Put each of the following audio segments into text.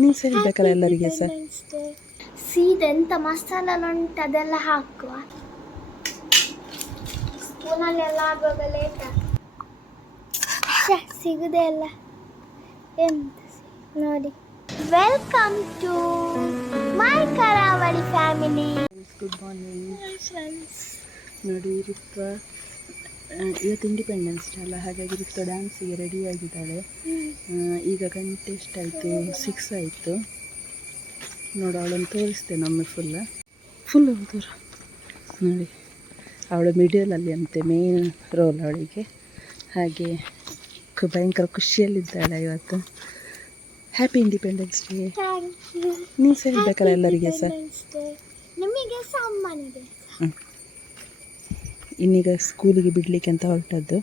ನೀವು ಸೇರ್ಬೇಕಲ್ಲ ಎಲ್ಲರಿಗೆ ಸಹ. ಸೀದಾ ಎಂತ ಮಸಾಲ ಉಂಟು ಅದೆಲ್ಲ ಹಾಕುವ. ಸ್ಪೂನಲ್ಲೆಲ್ಲ ಆಗುವಾಗ ಲೇಟ್ ಸಿಗುದೇ ಇಲ್ಲ ಎಂತ ನೋಡಿ. ವೆಲ್ಕಮ್ ಟು ಮೈ ಕರಾವಳಿ ಫ್ಯಾಮಿಲಿ. ಗುಡ್ ಮಾರ್ನಿಂಗ್ ನೋಡಿ. ಋತ್ವ ಇವತ್ತು ಇಂಡಿಪೆಂಡೆನ್ಸ್ ಡೇ ಅಲ್ಲ, ಹಾಗಾಗಿ ಋತ್ವ ಡ್ಯಾನ್ಸಿಗೆ ರೆಡಿ ಆಗಿದ್ದಾಳೆ. ಈಗ ಗಂಟೆ ಎಷ್ಟಾಯಿತು? 6 ಆಯಿತು. ನೋಡು, ಅವಳನ್ನು ತೋರಿಸ್ತೇನೆ ಒಮ್ಮೆ ಫುಲ್ ದೂರ ನೋಡಿ. ಅವಳು ಮಿಡಲಲ್ಲಿ ಅಂತೆ ಮೇನ್ ರೋಲ್ ಅವಳಿಗೆ. ಹಾಗೆ ಭಯಂಕರ ಖುಷಿಯಲ್ಲಿದ್ದಾಳೆ ಇವತ್ತು. Happy independence day. ನೀವು ಸೇರ್ಬೇಕಲ್ಲ ಎಲ್ಲರಿಗೆ ಸಹ. ಇನ್ನೀಗ ಸ್ಕೂಲಿಗೆ ಬಿಡಲಿಕ್ಕೆ ಅಂತ ಹೊರಟದ್ದು.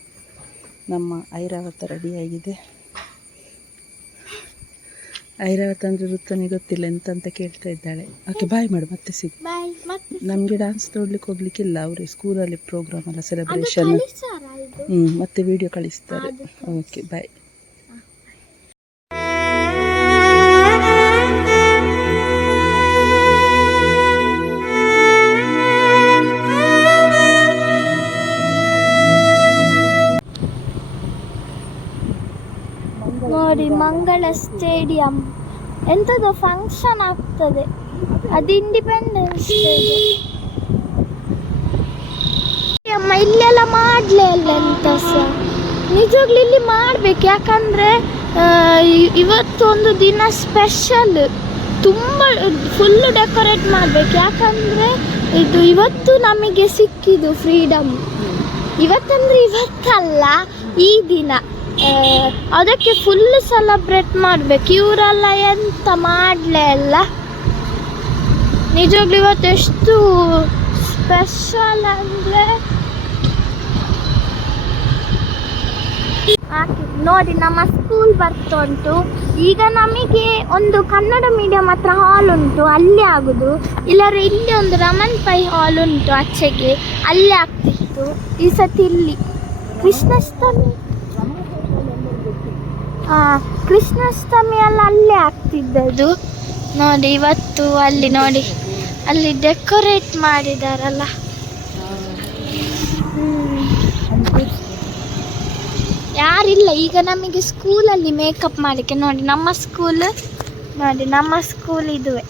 ನಮ್ಮ ಐರಾವತ ರೆಡಿಯಾಗಿದೆ. ಐರಾವತ ಅಂದರೆ ಋತನಿಗೆ ಗೊತ್ತಿಲ್ಲ ಎಂತ ಕೇಳ್ತಾ ಇದ್ದಾಳೆ. ಓಕೆ, ಬಾಯ್ ಮಾಡು, ಮತ್ತೆ ಸಿಗು. ನಮಗೆ ಡ್ಯಾನ್ಸ್ ನೋಡ್ಲಿಕ್ಕೆ ಹೋಗ್ಲಿಕ್ಕಿಲ್ಲ, ಅವರು ಸ್ಕೂಲಲ್ಲಿ ಪ್ರೋಗ್ರಾಮ್ ಅಲ್ಲ, ಸೆಲೆಬ್ರೇಷನ್. ಮತ್ತೆ ವಿಡಿಯೋ ಕಳಿಸ್ತಾರೆ. ಓಕೆ, ಬಾಯ್. ನೋಡಿ, ಮಂಗಳ ಸ್ಟೇಡಿಯಂ ಎಂಥದ್ದು ಫಂಕ್ಷನ್ ಆಗ್ತದೆ. ಅದು ಇಂಡಿಪೆಂಡೆನ್ಸ್ ಡೇ. ಅಮ್ಮ ಇಲ್ಲೆಲ್ಲ ಮಾಡಲೇ ಅಲ್ಲ ಎಂತ ಸಹ. ನಿಜವಾಗ್ಲೂ ಇಲ್ಲಿ ಮಾಡಬೇಕು, ಯಾಕಂದರೆ ಇವತ್ತೊಂದು ದಿನ ಸ್ಪೆಷಲ್. ತುಂಬ ಫುಲ್ಲು ಡೆಕೋರೇಟ್ ಮಾಡಬೇಕು, ಯಾಕಂದರೆ ಇದು ಇವತ್ತು ನಮಗೆ ಸಿಕ್ಕಿದ್ದು ಫ್ರೀಡಮ್. ಇವತ್ತಂದರೆ ಇವತ್ತಲ್ಲ, ಈ ದಿನ. ಅದಕ್ಕೆ ಫುಲ್ ಸೆಲೆಬ್ರೇಟ್ ಮಾಡಬೇಕು. ಇವರೆಲ್ಲ ಎಂತ ಮಾಡಲೇ ಅಲ್ಲ. ನಿಜವಾಗ್ಲೂ ಇವತ್ತು ಎಷ್ಟು ಸ್ಪೆಷಲ್ ಅಂದರೆ ನೋಡಿ, ನಮ್ಮ ಸ್ಕೂಲ್ ಬರ್ತಾ ಉಂಟು. ಈಗ ನಮಗೆ ಒಂದು ಕನ್ನಡ ಮೀಡಿಯಂ ಹತ್ರ ಹಾಲ್ ಉಂಟು, ಅಲ್ಲಿ ಆಗೋದು. ಇಲ್ಲದ್ರೆ ಇಲ್ಲಿ ಒಂದು ರಮನ್ ಪೈ ಹಾಲ್ ಉಂಟು ಆಚೆಗೆ, ಅಲ್ಲಿ ಆಗ್ತಿತ್ತು. ಈ ಸತಿ ಇಲ್ಲಿ ಕೃಷ್ಣಾಷ್ಟಮಿ ಎಲ್ಲ ಅಲ್ಲೇ ಆಗ್ತಿದ್ದದು. ನೋಡಿ, ಇವತ್ತು ಅಲ್ಲಿ ನೋಡಿ, ಅಲ್ಲಿ ಡೆಕೋರೇಟ್ ಮಾಡಿದಾರಲ್ಲ. ಯಾರಿಲ್ಲ ಈಗ ನಮಗೆ ಸ್ಕೂಲಲ್ಲಿ ಮೇಕಪ್ ಮಾಡಲಿಕ್ಕೆ. ನೋಡಿ ನಮ್ಮ ಸ್ಕೂಲ್ ಇದುವೆ,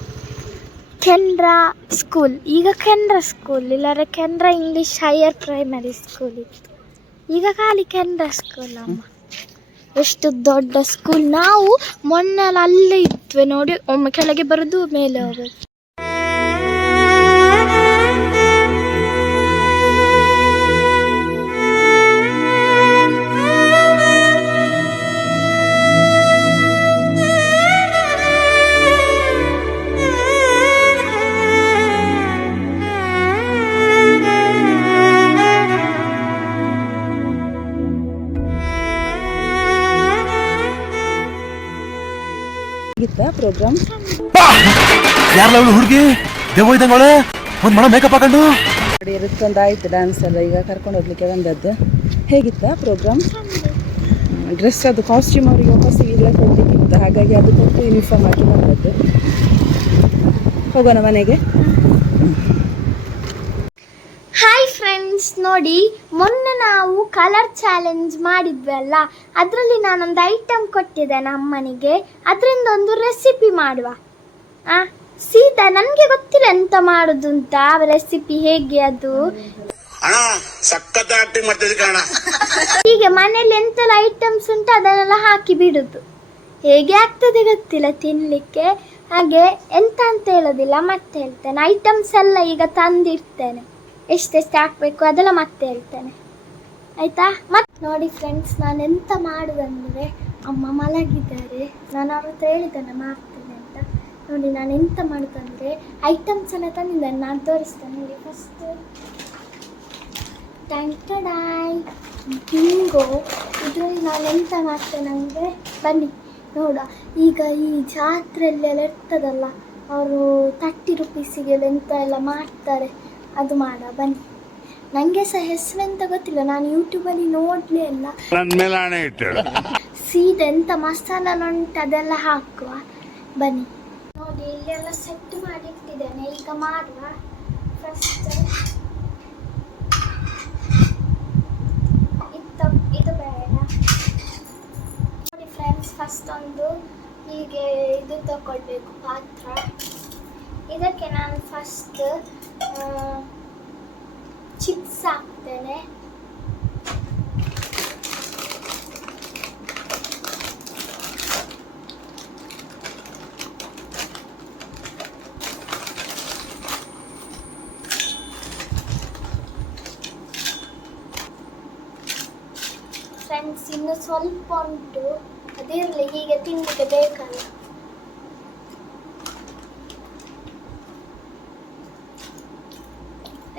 ಕೆನರಾ ಸ್ಕೂಲ್. ಈಗ ಕೆನರಾ ಸ್ಕೂಲ್, ಇಲ್ಲಾರೆ Canara English higher primary school ಇತ್ತು. ಈಗ ಖಾಲಿ ಕೆನರಾ ಸ್ಕೂಲ್. ಅಮ್ಮ ಎಷ್ಟು ದೊಡ್ಡ ಸ್ಕೂಲ್. ನಾವು ಮೊನ್ನೆ ಅಲ್ಲೇ ಇದ್ವಿ ನೋಡಿ. ಒಮ್ಮೆ ಕೆಳಗೆ ಬರೋದು, ಮೇಲೆ ಹೋಗೋದು. ಪ್ರೋಗ್ರಾಮ್ ಯಾರಲ್ಲ ಹುಡುಗಿ ದೇವ ಇದ್ದಂಗೆ ಒಂದು ಮಣ ಮೇಕಪ್ ಹಾಕೊಂಡು ನೋಡಿ. ಋತೊಂದು ಆಯ್ತು ಡ್ಯಾನ್ಸ್ ಎಲ್ಲ, ಈಗ ಕರ್ಕೊಂಡು ಹೋಗ್ಲಿಕ್ಕೆ ಬಂದದ್ದು. ಹೇಗಿತ್ತಾ ಪ್ರೋಗ್ರಾಮ್? ಡ್ರೆಸ್ ಅದು ಕಾಸ್ಟ್ಯೂಮ್ ಅವರಿಗೆ ವಾಪಸ್ಸಿಗೆ ಇಲ್ಲ ಕೊಡ್ಲಿಕ್ಕಿತ್ತು, ಹಾಗಾಗಿ ಅದು ಕೊಟ್ಟು ಯೂನಿಫಾರ್ಮ್ ಹಾಕಿ ಬಂದದ್ದು. ಹೋಗೋಣ ಮನೆಗೆ. ಹಾಯ್ ಫ್ರೆಂಡ್ಸ್, ನೋಡಿ ಮೊನ್ನೆ ನಾವು ಕಲರ್ ಚಾಲೆಂಜ್ ಮಾಡಿದ್ವಿ ಅಲ್ಲ, ಅದರಲ್ಲಿ ನಾನೊಂದು ಐಟಮ್ ಕೊಟ್ಟಿದ್ದೇನೆ ಅಮ್ಮನಿಗೆ. ಅದರಿಂದ ಒಂದು ರೆಸಿಪಿ ಮಾಡುವ. ಸೀದಾ ನನಗೆ ಗೊತ್ತಿಲ್ಲ ಎಂತ ಮಾಡೋದು ಅಂತ, ರೆಸಿಪಿ ಹೇಗೆ ಅದು. ಹೀಗೆ ಮನೇಲಿ ಎಂತೆಲ್ಲ ಐಟಮ್ಸ್ ಉಂಟು ಅದನ್ನೆಲ್ಲ ಹಾಕಿ ಬಿಡುದು. ಹೇಗೆ ಆಗ್ತದೆ ಗೊತ್ತಿಲ್ಲ ತಿನ್ನಲಿಕ್ಕೆ. ಹಾಗೆ ಎಂತ ಅಂತ ಹೇಳೋದಿಲ್ಲ, ಮತ್ತೆ ಹೇಳ್ತೇನೆ. ಐಟಮ್ಸ್ ಎಲ್ಲ ಈಗ ತಂದಿರ್ತೇನೆ, ಎಷ್ಟೆಷ್ಟು ಹಾಕಬೇಕು ಅದೆಲ್ಲ ಮತ್ತೆ ಹೇಳ್ತೇನೆ, ಆಯಿತಾ? ಮತ್ತೆ ನೋಡಿ ಫ್ರೆಂಡ್ಸ್, ನಾನು ಎಂತ ಮಾಡೋದಂದರೆ, ಅಮ್ಮ ಮಲಗಿದ್ದಾರೆ, ನಾನು ಅವ್ರ ಹತ್ರ ಹೇಳಿದ್ದೇನೆ ಮಾಡ್ತೇನೆ ಅಂತ. ನೋಡಿ ನಾನು ಎಂತ ಮಾಡೋದಂದರೆ, ಐಟಮ್ಸನ್ನು ತಂದಿದ್ದೇನೆ, ನಾನು ತೋರಿಸ್ತೇನೆ. ನೋಡಿ, ಫಸ್ಟ್ ಟಂಕಡಾಯ್ ಬಿಂಗೋ. ಇದರಲ್ಲಿ ನಾನು ಎಂತ ಮಾಡ್ತೇನೆ ಅಂದರೆ, ಬನ್ನಿ ನೋಡ. ಈಗ ಈ ಜಾತ್ರೆಯಲ್ಲೆಲ್ಲ ಇರ್ತದಲ್ಲ, ಅವರು 30 ರೂಪೀಸಿಗೆ ಎಂತ ಎಲ್ಲ ಮಾಡ್ತಾರೆ, ಅದು ಮಾಡ ಬನ್ನಿ. ನನಗೆ ಸಹ ಹೆಸರೆಂತ ಗೊತ್ತಿಲ್ಲ, ನಾನು ಯೂಟ್ಯೂಬಲ್ಲಿ ನೋಡಲೇ ಇಲ್ಲ. ಸೀದಾ ಎಂತ ಮಸಾಲ ಉಂಟು ಅದೆಲ್ಲ ಹಾಕುವ. ಬನ್ನಿ ನೋಡಿ, ಇಲ್ಲೆಲ್ಲ ಸೆಟ್ ಮಾಡಿಟ್ಟಿದ್ದೇನೆ. ಈಗ ಮಾಡುವ. ಫಸ್ಟ್ ಇದು ಬೇಡ ನೋಡಿ ಫ್ರೆಂಡ್ಸ್. ಫಸ್ಟ್ ಒಂದು ಹೀಗೆ ಇದು ತಗೊಳ್ಬೇಕು ಪಾತ್ರ. ಇದಕ್ಕೆ ನಾನು ಫಸ್ಟ್ ಚಿಪ್ಸ್ ಹಾಕ್ತೇನೆ. ಫ್ರೆಂಡ್ಸ್ ಇನ್ನು ಸ್ವಲ್ಪ ಉಂಟು, ಅದಿರಲಿ, ಹೀಗೆ ತಿನ್ನಲಿಕ್ಕೆ ಬೇಕಲ್ಲ.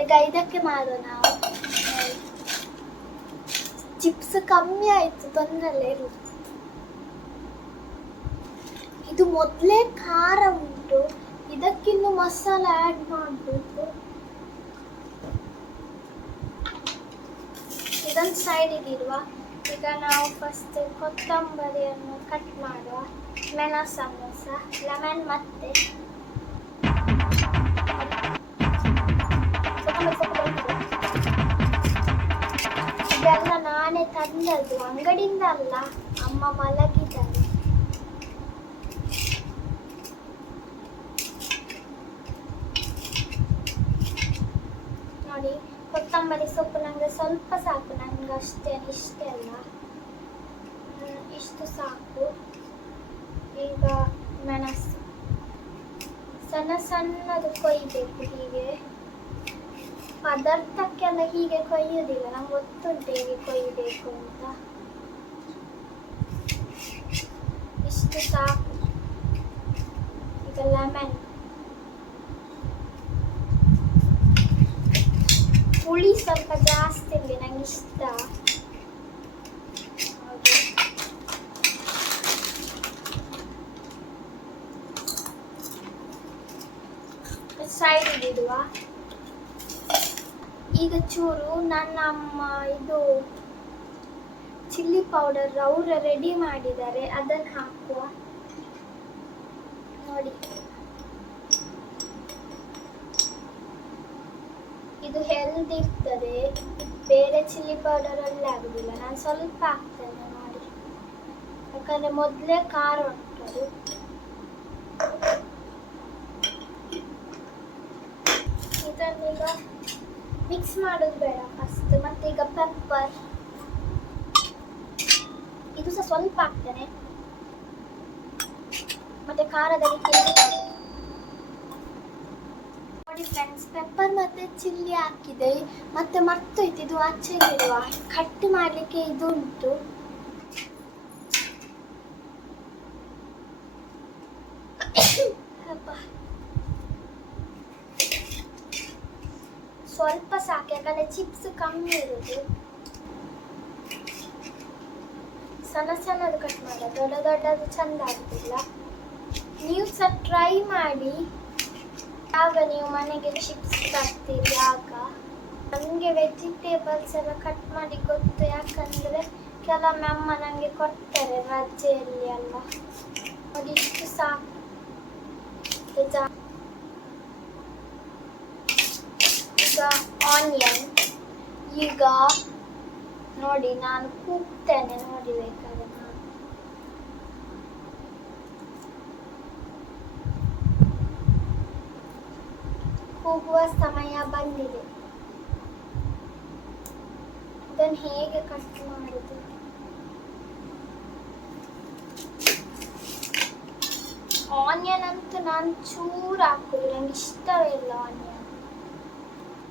ಈಗ ಇದಕ್ಕೆ ಮಾಡುವ ನಾವು. ಚಿಪ್ಸ್ ಕಮ್ಮಿ ಆಯ್ತು, ತೊಂದರೆ ಇಲ್ಲ. ಇದು ಮೊದಲೇ ಖಾರ ಉಂಟು, ಇದಕ್ಕಿನ್ನು ಮಸಾಲೆ ಆ್ಯಡ್ ಮಾಡಬೇಕು. ಇದೊಂದು ಸೈಡಿಗೆ ಇಡುವ. ಈಗ ನಾವು ಫಸ್ಟ್ ಕೊತ್ತಂಬರಿಯನ್ನು ಕಟ್ ಮಾಡುವ. ಮೆಣಸನ್ನು ಸಹ, ಲೆಮನ್ ಮತ್ತೆ ಇದೆಲ್ಲ ನಾನೇ ತಂದದ್ದು, ಅಂಗಡಿಯಿಂದ ಅಲ್ಲ, ಅಮ್ಮ ಮಲಗಿದ್ದಾರೆ. ನೋಡಿ, ಕೊತ್ತಂಬರಿ ಸೊಪ್ಪು ನನಗೆ ಸ್ವಲ್ಪ ಸಾಕು, ನನಗೆ ಅಷ್ಟೇ ಇಷ್ಟ ಅಲ್ಲ, ಇಷ್ಟು ಸಾಕು. ಈಗ ಮೆಣಸು ಸಣ್ಣ ಸಣ್ಣದು ಕೊಯ್ಬೇಕು. ಹೀಗೆ ಪದಾರ್ಥಕ್ಕೆಲ್ಲ ಹೀಗೆ ಕೊಯ್ಯೋದಿಲ್ಲ, ನಂಗೆ ಗೊತ್ತುಂಟು ಹೇಗೆ ಕೊಯ್ಯಬೇಕು ಅಂತ. ಇಷ್ಟು ಸಾಕು. ಈಗ ಲೆಮನ್, ಹುಳಿ ಸ್ವಲ್ಪ ಜಾಸ್ತಿ ಇರಲಿ, ನಂಗೆ ಇಷ್ಟ. ಸೈಡಿಗೆ ಇಡುವ. ಈಗ ಚೂರು ನನ್ನ ಅಮ್ಮ ಇದು ಚಿಲ್ಲಿ ಪೌಡರ್ ಅವರು ರೆಡಿ ಮಾಡಿದ್ದಾರೆ, ಅದನ್ನು ಹಾಕುವ. ನೋಡಿ, ಇದು ಹೆಲ್ದಿ ಇರ್ತದೆ, ಬೇರೆ ಚಿಲ್ಲಿ ಪೌಡರ್ ಅಲ್ಲಿ ಆಗುದಿಲ್ಲ. ನಾನು ಸ್ವಲ್ಪ ಹಾಕ್ತೇನೆ ನೋಡಿ, ಯಾಕಂದ್ರೆ ಮೊದಲೇ ಖಾರ ಉಂಟು. ಇದನ್ನೀಗ ಮಿಕ್ಸ್ ಮಾಡೋದು ಬೇಡ ಫಸ್ಟ್. ಮತ್ತೆ ಈಗ ಪೆಪ್ಪರ್, ಇದು ಸಹ ಸ್ವಲ್ಪ ಹಾಕ್ತೇನೆ. ಮತ್ತೆ ಖಾರದಲ್ಲಿ ನೋಡಿ ಫ್ರೆಂಡ್ಸ್, ಪೆಪ್ಪರ್ ಮತ್ತೆ ಚಿಲ್ಲಿ ಹಾಕಿದೆ. ಮತ್ತೆ ಮರ್ತೋಯ್ತು, ಇದು ಆಚೆ ಇರುವ ಕಟ್ ಮಾಡಲಿಕ್ಕೆ ಇದು ಉಂಟು. ಸ್ವಲ್ಪ ಸಾಕು, ಯಾಕಂದ್ರೆ ಚಿಪ್ಸ್ ಕಮ್ಮಿ ಇರುದು. ಸಣ್ಣ ಸಣ್ಣದು ಕಟ್ ಮಾಡ, ದೊಡ್ಡ ದೊಡ್ಡದು ಚಂದ ಆಗುದಿಲ್ಲ. ನೀವು ಸಹ ಟ್ರೈ ಮಾಡಿ. ಆಗ ನೀವು ಮನೆಗೆ ಚಿಪ್ಸ್ ತರ್ತೀರಿ ಆಗ. ನನಗೆ ವೆಜಿಟೇಬಲ್ಸ್ ಎಲ್ಲ ಕಟ್ ಮಾಡಿ ಗೊತ್ತು, ಯಾಕಂದ್ರೆ ಕೆಲವೊಮ್ಮೆ ಅಮ್ಮ ನನಗೆ ಕೊಡ್ತಾರೆ ರಜೆಯಲ್ಲಿ ಎಲ್ಲ. ನೋಡಿ, ಇಷ್ಟು ಸಾಕು. ಈಗ ಆನಿಯನ್, ಈಗ ನೋಡಿ ನಾನು ಕೂಗ್ತೇನೆ, ನೋಡಿ ಬೇಕಾದ್ರೆ ನಾನು ಕೂಗುವ ಸಮಯ ಬಂದಿದೆ. ಇದನ್ನು ಹೇಗೆ ಕಟ್ ಮಾಡುದು? ಆನಿಯನ್ ಅಂತೂ ನಾನು ಚೂರು ಹಾಕುದು, ನಂಗೆ ಇಷ್ಟವೇ ಇಲ್ಲ ಆನಿಯನ್.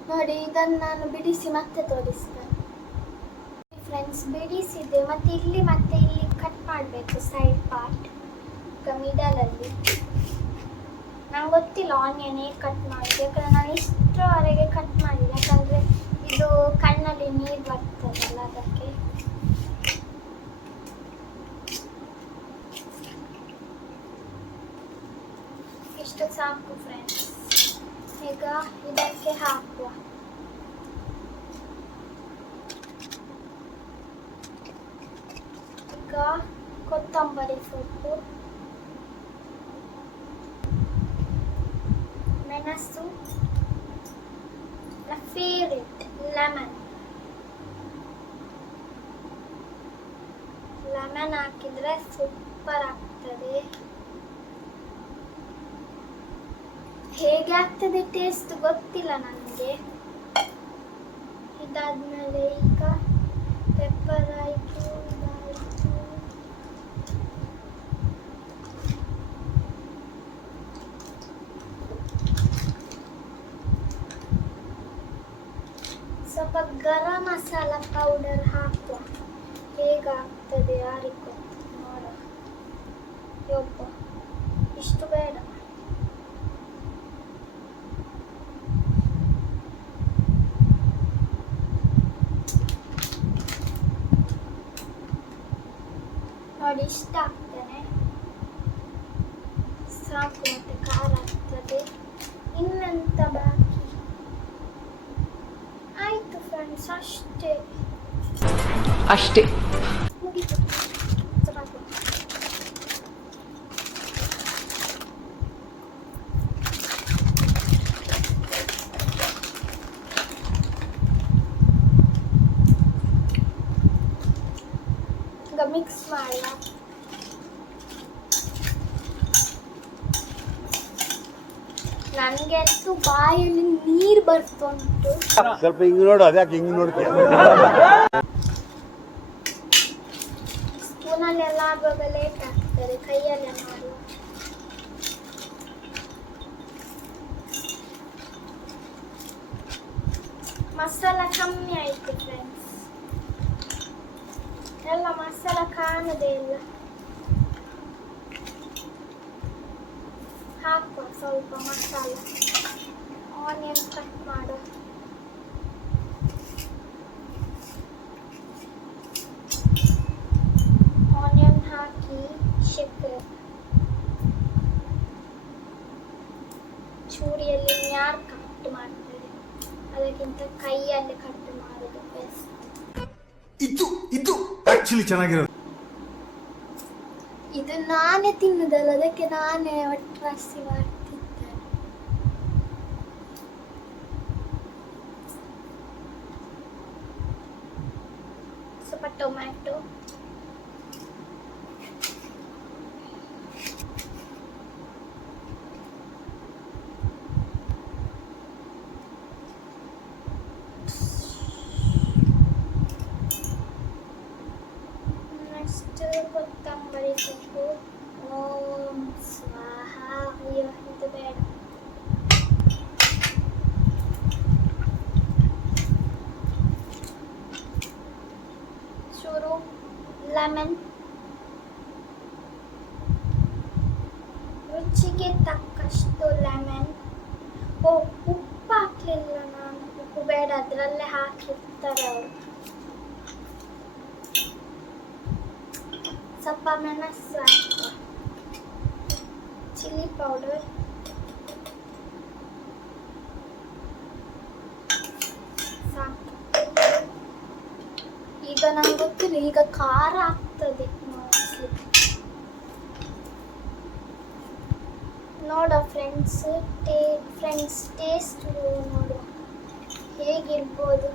ನೋಡಿ, ಇದನ್ನು ನಾನು ಬಿಡಿಸಿ ಮತ್ತೆ ತೋರಿಸ್ತೇನೆ. ಫ್ರೆಂಡ್ಸ್, ಬಿಡಿಸಿದೆ. ಮತ್ತೆ ಇಲ್ಲಿ ಕಟ್ ಮಾಡಬೇಕು ಸೈಡ್ ಪಾರ್ಟ್, ಮಿಡಲಲ್ಲಿ. ನಂಗೆ ಗೊತ್ತಿಲ್ಲ ಆನಿಯನ್ ಹೇಗೆ ಕಟ್ ಮಾಡೋದು, ಯಾಕಂದರೆ ನಾನು ಇಷ್ಟರವರೆಗೆ ಕಟ್ ಮಾಡಿಲ್ಲ. ಯಾಕಂದರೆ ಇದು ಕಣ್ಣಲ್ಲಿ ನೀರು ಬರ್ತದಲ್ಲ, ಅದಕ್ಕೆ. ಇಷ್ಟು ಸಾಕು ಫ್ರೆಂಡ್ಸ್. ಈಗ ಇದಕ್ಕೆ ಹಾಕುವ. ಈಗ ಕೊತ್ತಂಬರಿ ಸೊಪ್ಪು, ಮೆಣಸು, ಫೇವರೇಟ್ ಲೆಮನ್. ಲೆಮನ್ ಹಾಕಿದ್ರೆ ಸೂಪರ್ ಆಗ್ತದೆ. ಹೇಗೆ ಆಗ್ತದೆ ಟೇಸ್ಟ್ ಗೊತ್ತಿಲ್ಲ ನನಗೆ. ಇದಾದ್ಮೇಲೆ ಈಗ ಪೆಪ್ಪರ್ ಆಯಿತು, ಇದಾಯಿತು. ಸ್ವಲ್ಪ ಗರಂ ಮಸಾಲ ಪೌಡರ್ ಹಾಕುವ. ಹೇಗಾಗ್ತದೆ ಯಾರಿಗೂ ನೋಡ. ಯಪ್ಪ, ಇಷ್ಟು ಬೇಡ. ನೋಡಿ ಇಷ್ಟ ಆಗ್ತಾನೆ ಸಾಕು. ಮತ್ತೆ ಖಾರ ಆಗ್ತದೆ. ಇನ್ನೆಂತ ಬಾಕಿ? ಆಯ್ತು ಫ್ರೆಂಡ್ಸ್, ಅಷ್ಟೇ ಮುಗೀತು. ಸಾಕು. ಈಗ ಮಿಕ್ಸ್ ಮಾಡುವ. ನನಗೆ ಅಂತೂ ಬಾಯಲ್ಲಿ ನೀರು ಬರ್ತುಂಟು. ಸ್ವಲ್ಪ ಹಿಂಗ್ ನೋಡು, ಅದ್ಯಾಕೆ ಹಿಂಗ್ ನೋಡ್ತೀಯ? ಸ್ಪೂನಲ್ಲೆಲ್ಲ ಆಗುವಾಗ ಲೇಟ್ ಆಗ್ತದೆ, ಕೈಯಲ್ಲೇ ಮಾಡುವ. ಮಸಾಲ ಕಮ್ಮಿ ಆಯ್ತು ಫ್ರೆಂಡ್ಸ್. ಎಲ್ಲ ಮಸಾಲ ಕಾಣದೇ ಇಲ್ಲ. ಹಾಕುವ ಸ್ವಲ್ಪ ಮಸಾಲ. ಆನಿಯನ್ ಕಟ್ ಮಾಡು. ಆನಿಯನ್ ಹಾಕಿ ಶೆಕ್ಕರೆ. ಚೂರಿಯಲ್ಲಿ ಯಾರು ಕಟ್ ಮಾಡ್ತಾರೆ, ಅದಕ್ಕಿಂತ ಕೈಯಲ್ಲಿ ಕಟ್ ಮಾಡೋದು ಬೆಸ್ಟ್. ಇದು ಆಕ್ಚುಲಿ ಚೆನ್ನಾಗಿರೋದು. ಇದು ನಾನೇ ತಿನ್ನುದಲ್ಲ, ಅದಕ್ಕೆ ನಾನೇ ಒಟ್ರಾಸಿ ಮಾಡ್ತಿದ್ದೇನೆ. ಸ್ವಲ್ಪ ಟೊಮ್ಯಾಟೊ, ನೆಕ್ಸ್ಟ್ ಕೊತ್ತಂಬರಿ ಸೊಪ್ಪು. ಓಂ ಸ್ವಾಹ. ಅಯ್ಯೋ, ಇದು ಬೇಡ. ಚೂರು ಲೆಮನ್, ರುಚಿಗೆ ತಕ್ಕಷ್ಟು ಲೆಮನ್. ಓ, ಉಪ್ಪು ಹಾಕ್ಲಿಲ್ಲ ನಾನು. ಉಪ್ಪು ಬೇಡ, ಅದರಲ್ಲೇ ಹಾಕಿರ್ತಾರೆ ಅವರು. ಸ್ವಲ್ಪ ಮೆಣಸು ಹಾಕುವ. ಚಿಲ್ಲಿ ಪೌಡರ್, ಸಾಕು. ಈಗ ನಂಗೆ ಗೊತ್ತಿಲ್ಲ, ಈಗ ಖಾರ ಆಗ್ತದೆ ಮೋಸ್ಟ್ಲಿ. ನೋಡ ಫ್ರೆಂಡ್ಸ್, ಟೇಸ್ಟ್ ನೋಡುವ ಹೇಗಿರ್ಬೋದು.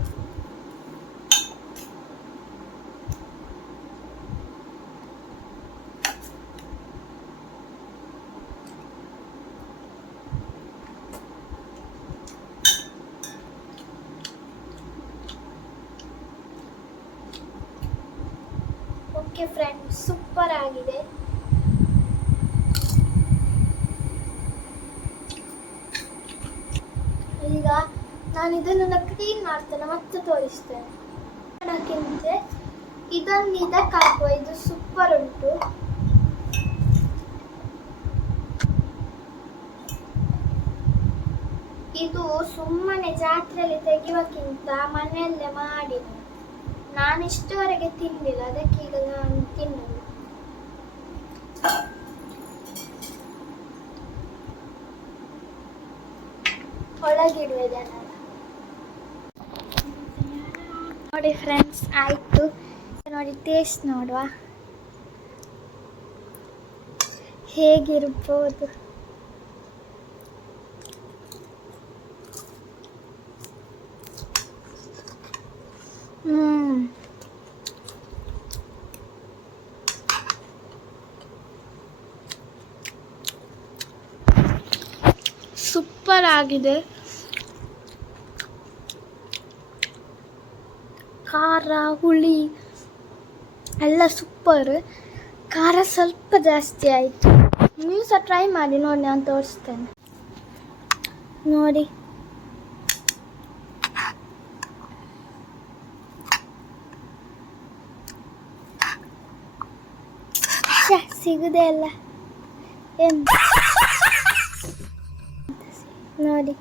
ಓಕೆ ಫ್ರೆಂಡ್ಸ್, ಸೂಪರ್ ಆಗಿದೆ. ಈಗ ನಾನು ಇದನ್ನೆಲ್ಲ ಕ್ಲೀನ್ ಮಾಡ್ತೇನೆ, ಮತ್ತೆ ತೋರಿಸ್ತೇನೆ. ಅದಕ್ಕಿಂತ ಇದನ್ನು ಇದಕ್ಕೆ ಹಾಕುವ. ಇದು ಸೂಪರ್ ಉಂಟು. ಇದು ಸುಮ್ಮನೆ ಜಾತ್ರೆಯಲ್ಲಿ ತೆಗೆಯುವಕ್ಕಿಂತ ಮನೆಯಲ್ಲೇ ಮಾಡಿ. ನಾನು ಇಷ್ಟವರೆಗೆ ತಿಂದಿಲ್ಲ, ಅದಕ್ಕೆ ಈಗ ನಾನು ತಿನ್ನೋದು. ಒಳಗಿಡುವುದನ್ನೆಲ್ಲ ನೋಡಿ ಫ್ರೆಂಡ್ಸ್, ಆಯಿತು. ನೋಡಿ ಟೇಸ್ಟ್ ನೋಡುವ ಹೇಗಿರ್ಬೋದು. ಸೂಪರ್ ಆಗಿದೆ. ಖಾರ ಹುಳಿ ಎಲ್ಲ ಸೂಪರ್. ಖಾರ ಸ್ವಲ್ಪ ಜಾಸ್ತಿ ಆಯಿತು. ನೀವು ಸಹ ಟ್ರೈ ಮಾಡಿ ನೋಡಿ, ನಾನು ತೋರಿಸ್ತೇನೆ ನೋಡಿ. ಸಿಗುದೇ ಅಲ್ಲ ಏನು ನೋಡಿ.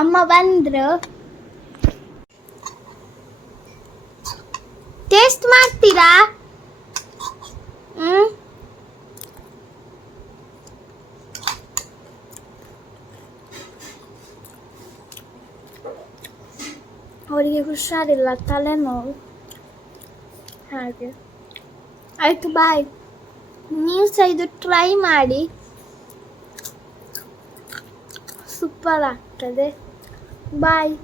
ಅಮ್ಮ ಬಂದ್ರು, ಟೇಸ್ಟ್ ಮಾಡ್ತೀರಾ? ಅವರಿಗೆ ಹುಷಾರಿಲ್ಲ, ತಲೆನೋವು ಹಾಗೆ. ಆಯ್ತು, ಬಾಯ್. ನೀವು ಸಹ ಇದು ಟ್ರೈ ಮಾಡಿ, ಸೂಪರ್ ಆಗ್ತದೆ. ಬಾಯ್.